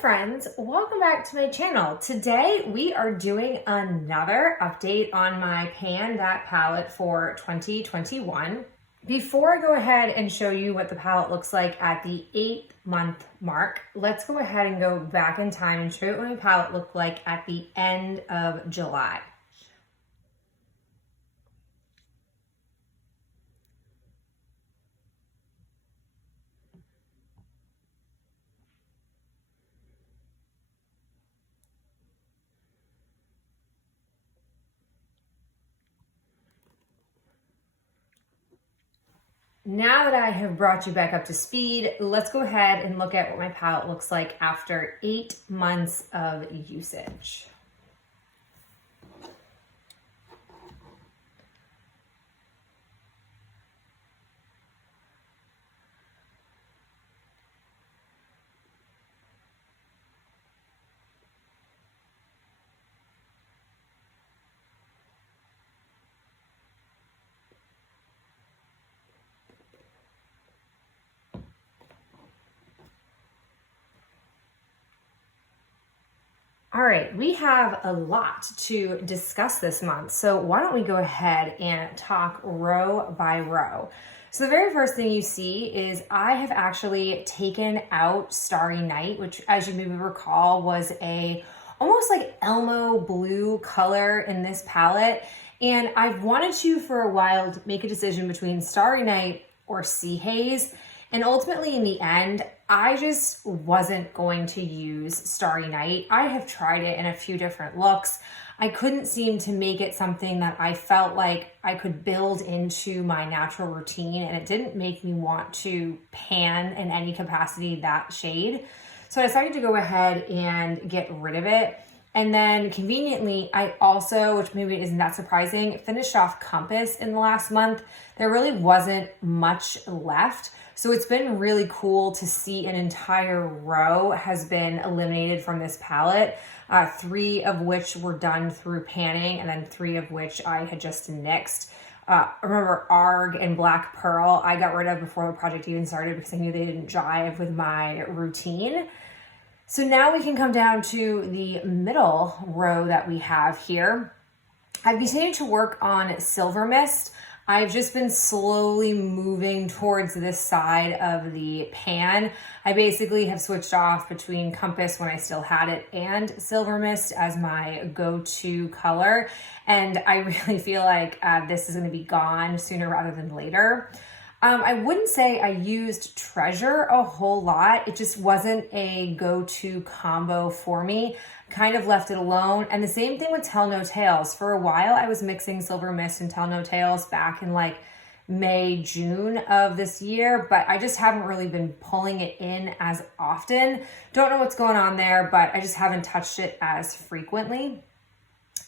friends, welcome back to my channel. Today we are doing another update on my Pan That palette for 2021. Before I go ahead and show you what the palette looks like at the 8-month mark, let's go ahead and go back in time and show you what my palette looked like at the end of July. Now that I have brought you back up to speed, let's go ahead and look at what my palette looks like after 8 months of usage. All right, we have a lot to discuss this month, so why don't we go ahead and talk row by row. So the very first thing you see is I have actually taken out Starry Night, which, as you maybe recall, was a almost like Elmo blue color in this palette. And I've wanted to, for a while, make a decision between Starry Night or Sea Haze. And ultimately, in the end, I just wasn't going to use Starry Night. I have tried it in a few different looks. I couldn't seem to make it something that I felt like I could build into my natural routine, and it didn't make me want to pan in any capacity that shade. So I decided to go ahead and get rid of it. And then conveniently, I also, which maybe isn't that surprising, finished off Compass in the last month. There really wasn't much left. So it's been really cool to see an entire row has been eliminated from this palette, 3 of which were done through panning, and then 3 of which I had just nixed. Remember Arg and Black Pearl, I got rid of before the project even started because I knew they didn't jive with my routine. So now we can come down to the middle row that we have here. I've continued to work on Silver Mist. I've just been slowly moving towards this side of the pan. I basically have switched off between Compass when I still had it and Silver Mist as my go-to color. And I really feel like this is gonna be gone sooner rather than later. I wouldn't say I used Treasure a whole lot. It just wasn't a go-to combo for me. Kind of left it alone. And the same thing with Tell No Tales. For a while, I was mixing Silver Mist and Tell No Tales back in like May, June of this year, but I just haven't really been pulling it in as often. Don't know what's going on there, but I just haven't touched it as frequently.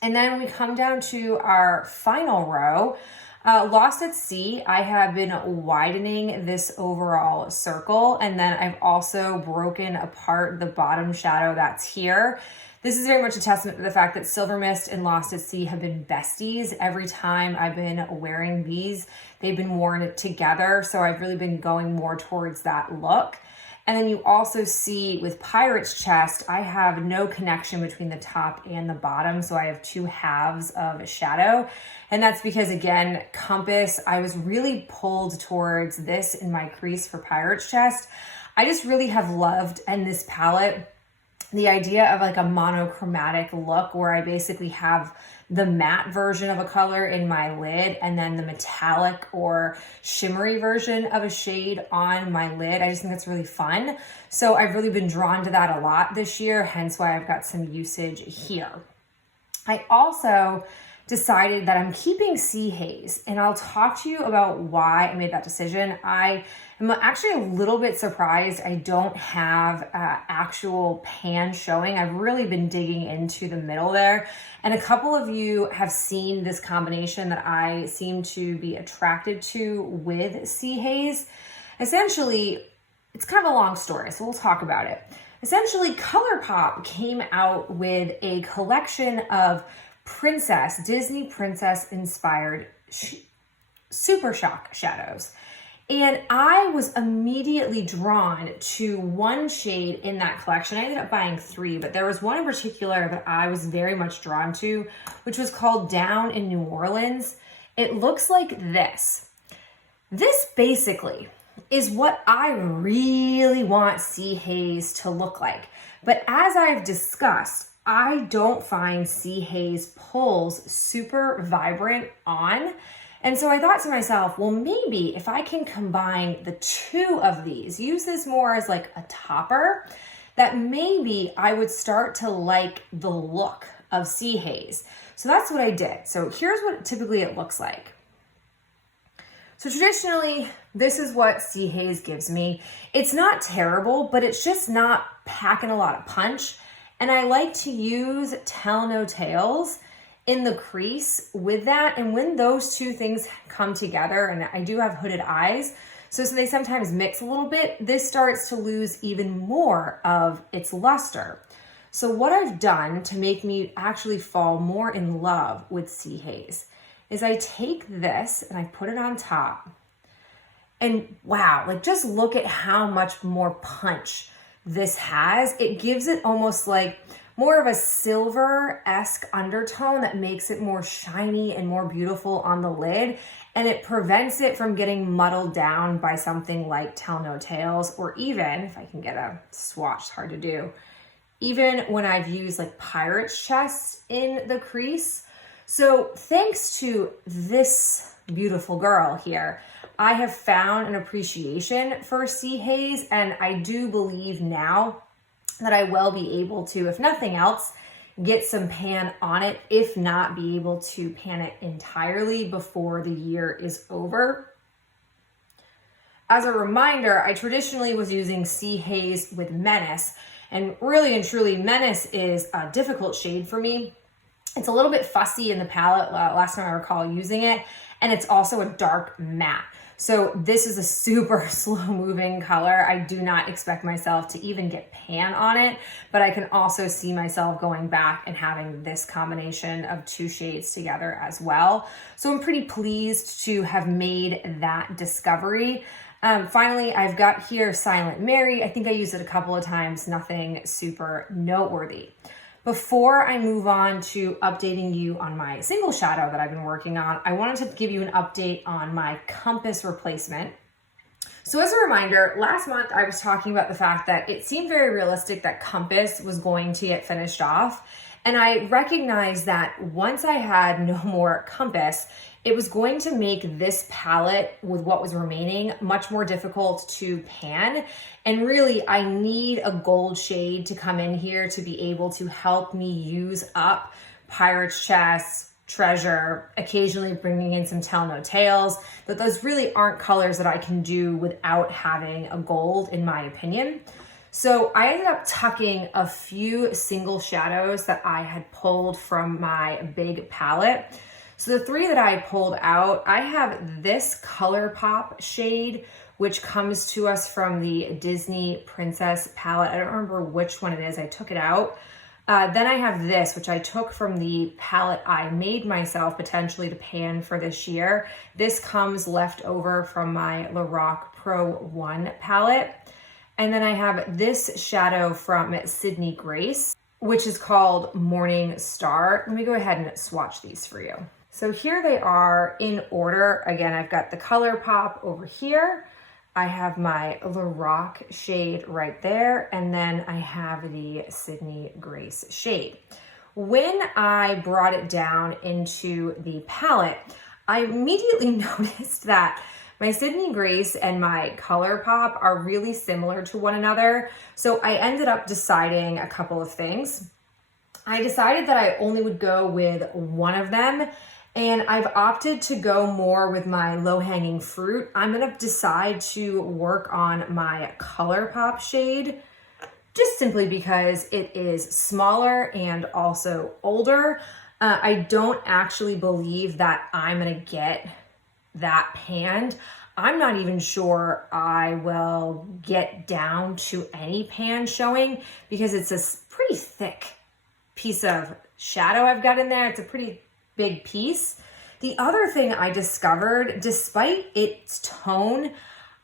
And then we come down to our final row. Lost at Sea, I have been widening this overall circle, and then I've also broken apart the bottom shadow that's here. This is very much a testament to the fact that Silver Mist and Lost at Sea have been besties. Every time I've been wearing these, they've been worn together, so I've really been going more towards that look. And then you also see with Pirate's Chest, I have no connection between the top and the bottom. So I have 2 halves of a shadow. And that's because, again, Compass, I was really pulled towards this in my crease for Pirate's Chest. I just really have loved in this palette the idea of like a monochromatic look where I basically have the matte version of a color in my lid and then the metallic or shimmery version of a shade on my lid. I just think that's really fun. So I've really been drawn to that a lot this year, hence why I've got some usage here. I also decided that I'm keeping Sea Haze, and I'll talk to you about why I made that decision. I am actually a little bit surprised I don't have actual pan showing. I've really been digging into the middle there, and a couple of you have seen this combination that I seem to be attracted to with Sea Haze. Essentially, it's kind of a long story, so we'll talk about it. Essentially, ColourPop came out with a collection of Disney princess inspired Super Shock shadows. And I was immediately drawn to one shade in that collection. I ended up buying 3, but there was one in particular that I was very much drawn to, which was called Down in New Orleans. It looks like this. This basically is what I really want Sea Haze to look like. But as I've discussed, I don't find Sea Haze pulls super vibrant on. And so I thought to myself, well, maybe if I can combine the 2 of these, use this more as like a topper, that maybe I would start to like the look of Sea Haze. So that's what I did. So here's what typically it looks like. So traditionally, this is what Sea Haze gives me. It's not terrible, but it's just not packing a lot of punch. And I like to use Tell No Tales in the crease with that. And when those 2 things come together, and I do have hooded eyes, so they sometimes mix a little bit, this starts to lose even more of its luster. So what I've done to make me actually fall more in love with Sea Haze is I take this and I put it on top. And wow, like just look at how much more punch this has. It gives it almost like more of a silver-esque undertone that makes it more shiny and more beautiful on the lid. And it prevents it from getting muddled down by something like Tell No Tales, or even, if I can get a swatch, it's hard to do, even when I've used like Pirate's Chest in the crease. So thanks to this beautiful girl here, I have found an appreciation for Sea Haze, and I do believe now that I will be able to, if nothing else, get some pan on it, if not be able to pan it entirely before the year is over. As a reminder, I traditionally was using Sea Haze with Menace, and really and truly, Menace is a difficult shade for me. It's a little bit fussy in the palette, last time I recall using it, and it's also a dark matte. So this is a super slow moving color. I do not expect myself to even get pan on it, but I can also see myself going back and having this combination of 2 shades together as well. So I'm pretty pleased to have made that discovery. Finally, I've got here Silent Mary. I think I used it a couple of times, nothing super noteworthy. Before I move on to updating you on my single shadow that I've been working on, I wanted to give you an update on my compass replacement. So as a reminder, last month I was talking about the fact that it seemed very realistic that compass was going to get finished off. And I recognized that once I had no more compass, it was going to make this palette with what was remaining much more difficult to pan. And really, I need a gold shade to come in here to be able to help me use up Pirate's Chest, Treasure, occasionally bringing in some Tell No Tales. But those really aren't colors that I can do without having a gold, in my opinion. So I ended up tucking a few single shadows that I had pulled from my big palette. So the 3 that I pulled out, I have this ColourPop shade, which comes to us from the Disney Princess palette. I don't remember which one it is. I took it out. Then I have this, which I took from the palette I made myself potentially to pan for this year. This comes left over from my Lorac Pro 1 palette. And then I have this shadow from Sydney Grace, which is called Morning Star. Let me go ahead and swatch these for you. So here they are in order. Again, I've got the ColourPop over here. I have my Lorac shade right there. And then I have the Sydney Grace shade. When I brought it down into the palette, I immediately noticed that my Sydney Grace and my ColourPop are really similar to one another. So I ended up deciding a couple of things. I decided that I only would go with one of them, and I've opted to go more with my low-hanging fruit. I'm gonna decide to work on my ColourPop shade, just simply because it is smaller and also older. I don't actually believe that I'm gonna get that panned. I'm not even sure I will get down to any pan showing because it's a pretty thick piece of shadow I've got in there. It's a pretty big piece. The other thing I discovered, despite its tone,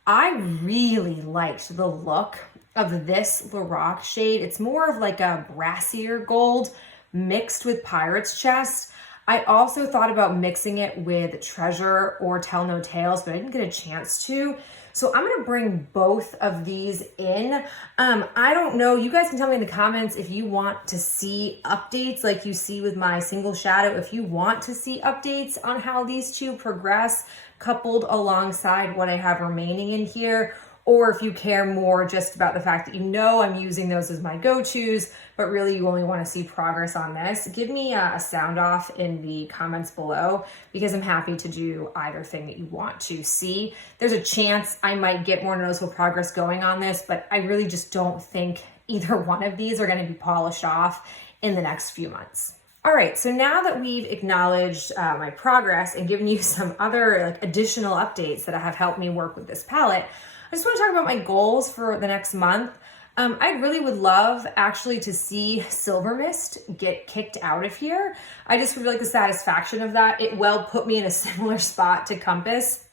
I really liked the look of this Lorac shade. It's more of like a brassier gold mixed with Pirate's Chest. I also thought about mixing it with Treasure or Tell No Tales, but I didn't get a chance to. So I'm gonna bring both of these in. I don't know, you guys can tell me in the comments if you want to see updates like you see with my single shadow, if you want to see updates on how these two progress coupled alongside what I have remaining in here, or if you care more just about the fact that I'm using those as my go-tos, but really you only want to see progress on this. Give me a sound off in the comments below, because I'm happy to do either thing that you want to see. There's a chance I might get more noticeable progress going on this, but I really just don't think either one of these are going to be polished off in the next few months. All right, so now that we've acknowledged my progress and given you some other additional updates that have helped me work with this palette, I just want to talk about my goals for the next month. I really would love actually to see Silver Mist get kicked out of here. I just would like the satisfaction of that. It will put me in a similar spot to Compass,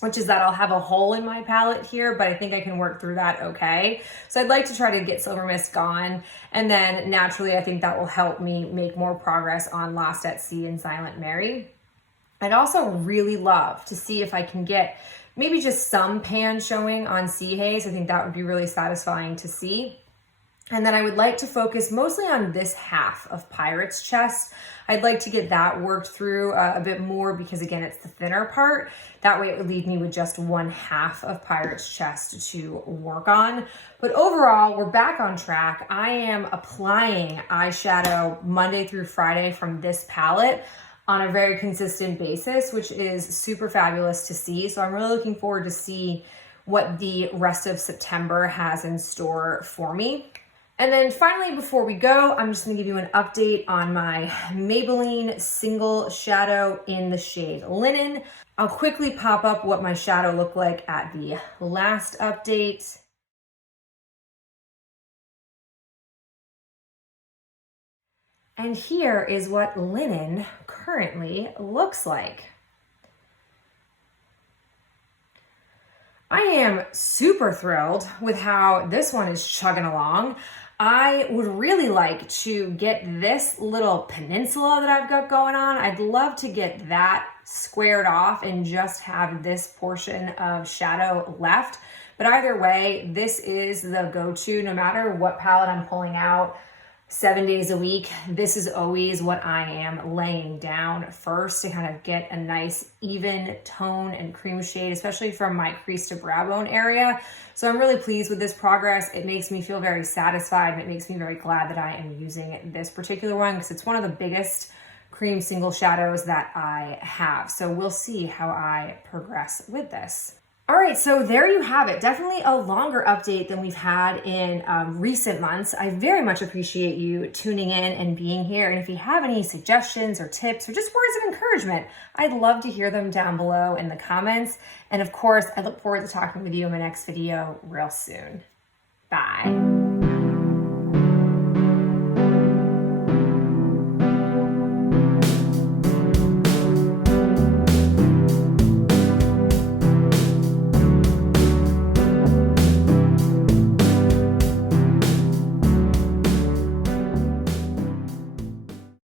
which is that I'll have a hole in my palette here, but I think I can work through that okay. So I'd like to try to get Silver Mist gone. And then naturally, I think that will help me make more progress on Lost at Sea and Silent Mary. I'd also really love to see if I can get maybe just some pan showing on Sea Haze. I think that would be really satisfying to see. And then I would like to focus mostly on this half of Pirate's Chest. I'd like to get that worked through a bit more because again, it's the thinner part. That way it would leave me with just one half of Pirate's Chest to work on. But overall, we're back on track. I am applying eyeshadow Monday through Friday from this palette on a very consistent basis, which is super fabulous to see. So I'm really looking forward to see what the rest of September has in store for me. And then finally, before we go, I'm just gonna give you an update on my Maybelline single shadow in the shade Linen. I'll quickly pop up what my shadow looked like at the last update. And here is what Linen currently looks like. I am super thrilled with how this one is chugging along. I would really like to get this little peninsula that I've got going on. I'd love to get that squared off and just have this portion of shadow left. But either way, this is the go-to no matter what palette I'm pulling out. 7 days a week, this is always what I am laying down first to kind of get a nice even tone and cream shade, especially from my crease to brow bone area. So I'm really pleased with this progress. It makes me feel very satisfied, and it makes me very glad that I am using this particular one because it's one of the biggest cream single shadows that I have. So we'll see how I progress with this. All right, so there you have it. Definitely a longer update than we've had in recent months. I very much appreciate you tuning in and being here. And if you have any suggestions or tips or just words of encouragement, I'd love to hear them down below in the comments. And of course, I look forward to talking with you in my next video real soon. Bye.